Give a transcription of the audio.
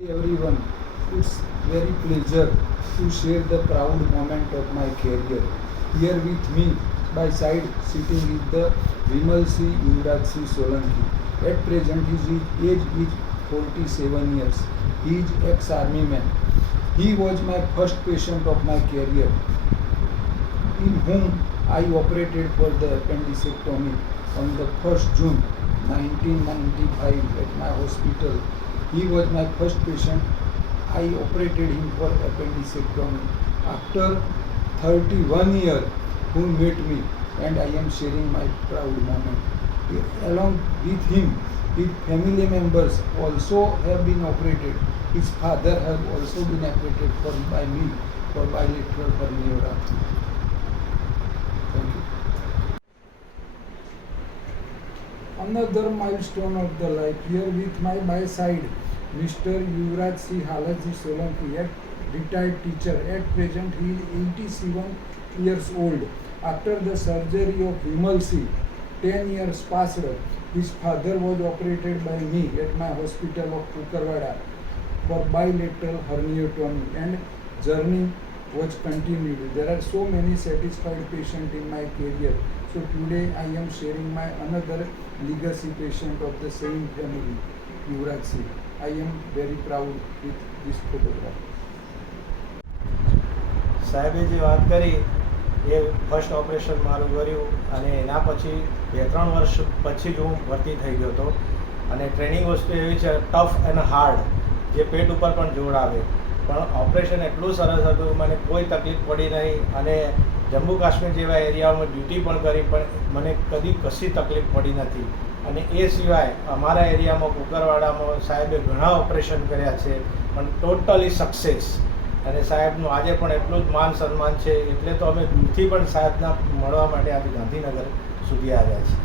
Everyone, it's very pleasure to share the proud moment of my career. Here with me, by side, sitting is the Vimal C. Yuvraj C. Solanki. At present, his age is 47 years. He is ex-army man. He was my first patient of my career, in whom I operated for the appendicectomy on the 1st June 1995 at my hospital. He was my first patient. I operated him for appendicectomy. After 31 years, who met me, and I am sharing my proud moment. Along with him, his family members also have been operated. His father has also been operated by me for bilateral herniorrhaphy. Thank you. Another milestone of the life. Here with my by side, Mr. Yuvraj C. Halaji Solanki, retired teacher. At present, he is 87 years old. After the surgery of Vimal C, 10 years passed. His father was operated by me at my hospital of Kukarwada for bilateral herniatomy, and journey was continued. There are so many satisfied patients in my career. So today I am sharing my another legacy patient of the same family, Yuvraj C. I am very proud with this photograph. સાહેબે જે વાત કરી એ first operation મારું કર્યું અને એના પછી 2-3 વર્ષ પછી જ હું ભરતી થઈ ગયો હતો. અને ટ્રેનિંગ વસ્તુ એવી છે ટફ એન્ડ હાર્ડ, જે પેટ ઉપર પણ જોર આવે. પણ ઓપરેશન એટલું સરસ હતું, મને કોઈ તકલીફ પડી નહીં. અને જમ્મુ કાશ્મીર જેવા એરિયામાં ડ્યુટી પણ કરી, પણ મને કદી કશી તકલીફ પડી નથી. અને એ સિવાય અમારા એરિયામાં કુકરવાડામાં સાહેબે ઘણા ઓપરેશન કર્યા છે, પણ ટોટલી સક્સેસ. અને સાહેબનું આજે પણ એટલું જ માન સન્માન છે. એટલે તો અમે દૂરથી પણ સાહેબના મળવા માટે આજે ગાંધીનગર સુધી આવ્યા છીએ.